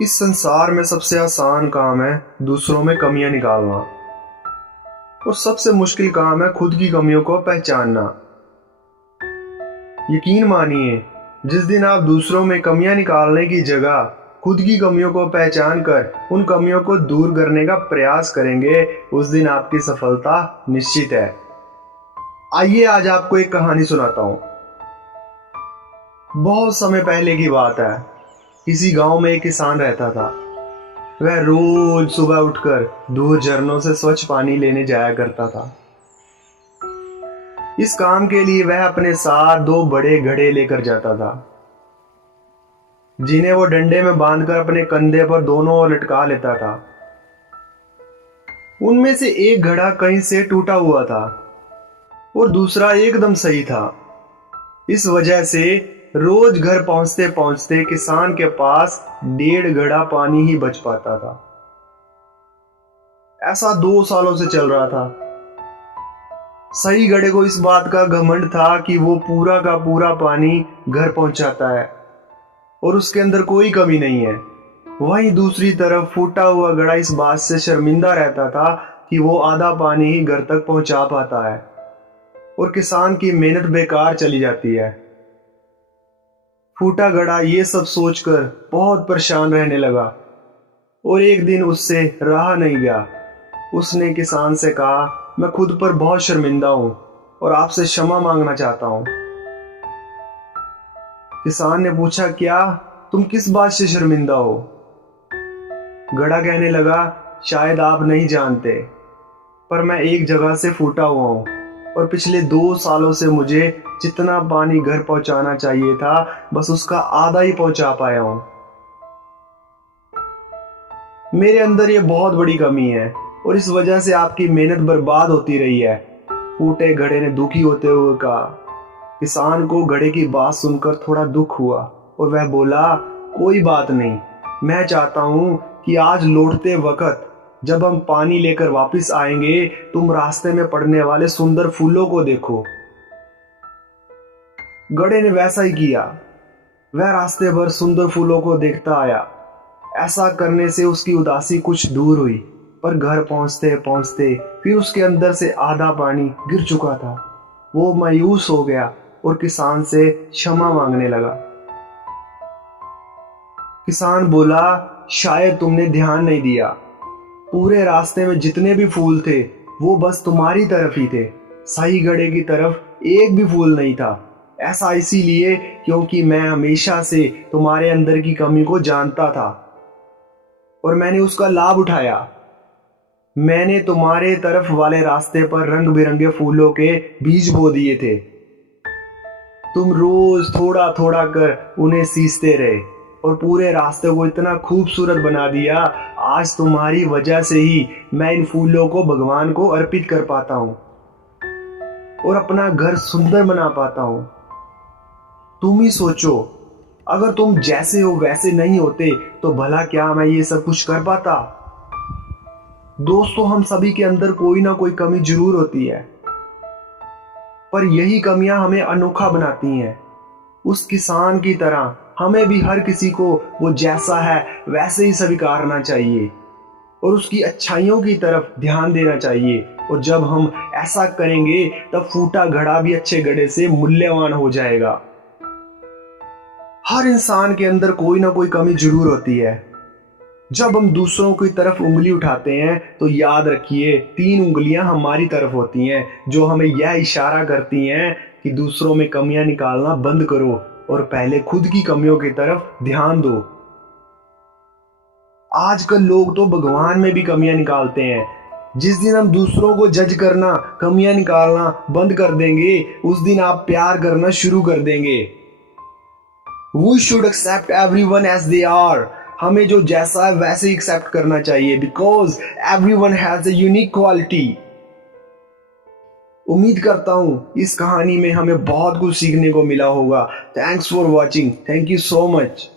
इस संसार में सबसे आसान काम है दूसरों में कमियां निकालना और सबसे मुश्किल काम है खुद की कमियों को पहचानना। यकीन मानिए, जिस दिन आप दूसरों में कमियां निकालने की जगह खुद की कमियों को पहचान कर उन कमियों को दूर करने का प्रयास करेंगे, उस दिन आपकी सफलता निश्चित है। आइए आज आपको एक कहानी सुनाता हूँ। बहुत समय पहले की बात है। किसी गांव में एक किसान रहता था। वह रोज सुबह उठकर दूर झरनों से स्वच्छ पानी लेने जाया करता था। इस काम के लिए वह अपने साथ दो बड़े घड़े लेकर जाता था, जिन्हें वो डंडे में बांधकर अपने कंधे पर दोनों ओर लटका लेता था। उनमें से एक घड़ा कहीं से टूटा हुआ था और दूसरा एकदम सही था। इस वजह से रोज घर पहुंचते पहुंचते किसान के पास 1.5 घड़ा पानी ही बच पाता था। ऐसा 2 सालों से चल रहा था। सही घड़े को इस बात का घमंड था कि वो पूरा का पूरा पानी घर पहुंचाता है और उसके अंदर कोई कमी नहीं है। वहीं दूसरी तरफ फूटा हुआ घड़ा इस बात से शर्मिंदा रहता था कि वो आधा पानी ही घर तक पहुंचा पाता है और किसान की मेहनत बेकार चली जाती है। फूटा घड़ा ये सब सोचकर बहुत परेशान रहने लगा और एक दिन उससे रहा नहीं गया। उसने किसान से कहा, मैं खुद पर बहुत शर्मिंदा हूं और आपसे क्षमा मांगना चाहता हूं। किसान ने पूछा, क्या तुम किस बात से शर्मिंदा हो? घड़ा कहने लगा, शायद आप नहीं जानते, पर मैं एक जगह से फूटा हुआ हूं और पिछले 2 सालों से मुझे जितना पानी घर पहुंचाना चाहिए था, बस उसका आधा ही पहुंचा पाया हूं। मेरे अंदर ये बहुत बड़ी कमी है और इस वजह से आपकी मेहनत बर्बाद होती रही है। फूटे घड़े ने दुखी होते हुए कहा। किसान को घड़े की बात सुनकर थोड़ा दुख हुआ और वह बोला, कोई बात नहीं, मैं चाहता हूं कि आज लौटते वक्त जब हम पानी लेकर वापस आएंगे, तुम रास्ते में पड़ने वाले सुंदर फूलों को देखो। घड़े ने वैसा ही किया। वह रास्ते भर सुंदर फूलों को देखता आया। ऐसा करने से उसकी उदासी कुछ दूर हुई, पर घर पहुंचते पहुंचते फिर उसके अंदर से आधा पानी गिर चुका था। वो मायूस हो गया और किसान से क्षमा मांगने लगा। किसान बोला, शायद तुमने ध्यान नहीं दिया। पूरे रास्ते में जितने भी फूल थे वो बस तुम्हारी तरफ ही थे, सही घड़े की तरफ एक भी फूल नहीं था। ऐसा इसीलिए क्योंकि मैं हमेशा से तुम्हारे अंदर की कमी को जानता था और मैंने उसका लाभ उठाया। मैंने तुम्हारे तरफ वाले रास्ते पर रंग बिरंगे फूलों के बीज बो दिए थे। तुम रोज थोड़ा थोड़ा कर उन्हें सींचते रहे और पूरे रास्ते को इतना खूबसूरत बना दिया। आज तुम्हारी वजह से ही मैं इन फूलों को भगवान को अर्पित कर पाता हूं और अपना घर सुंदर बना पाता हूं। तुम ही सोचो, अगर तुम जैसे हो वैसे नहीं होते तो भला क्या मैं ये सब कुछ कर पाता? दोस्तों, हम सभी के अंदर कोई ना कोई कमी जरूर होती है, पर यही कमियां हमें अनोखा बनाती हैं। उस किसान की तरह हमें भी हर किसी को वो जैसा है वैसे ही स्वीकारना चाहिए और उसकी अच्छाइयों की तरफ ध्यान देना चाहिए। और जब हम ऐसा करेंगे तब फूटा घड़ा भी अच्छे घड़े से मूल्यवान हो जाएगा। हर इंसान के अंदर कोई ना कोई कमी जरूर होती है। जब हम दूसरों की तरफ उंगली उठाते हैं तो याद रखिए, 3 उंगलियां हमारी तरफ होती हैं जो हमें यह इशारा करती हैं कि दूसरों में कमियां निकालना बंद करो और पहले खुद की कमियों की तरफ ध्यान दो। आजकल लोग तो भगवान में भी कमियां निकालते हैं। जिस दिन हम दूसरों को जज करना, कमियां निकालना बंद कर देंगे, उस दिन आप प्यार करना शुरू कर देंगे। We should accept everyone as they are. हमें जो जैसा है वैसे ही एक्सेप्ट करना चाहिए, because everyone has a unique quality. उम्मीद करता हूं इस कहानी में हमें बहुत कुछ सीखने को मिला होगा। Thanks for watching. Thank you so much.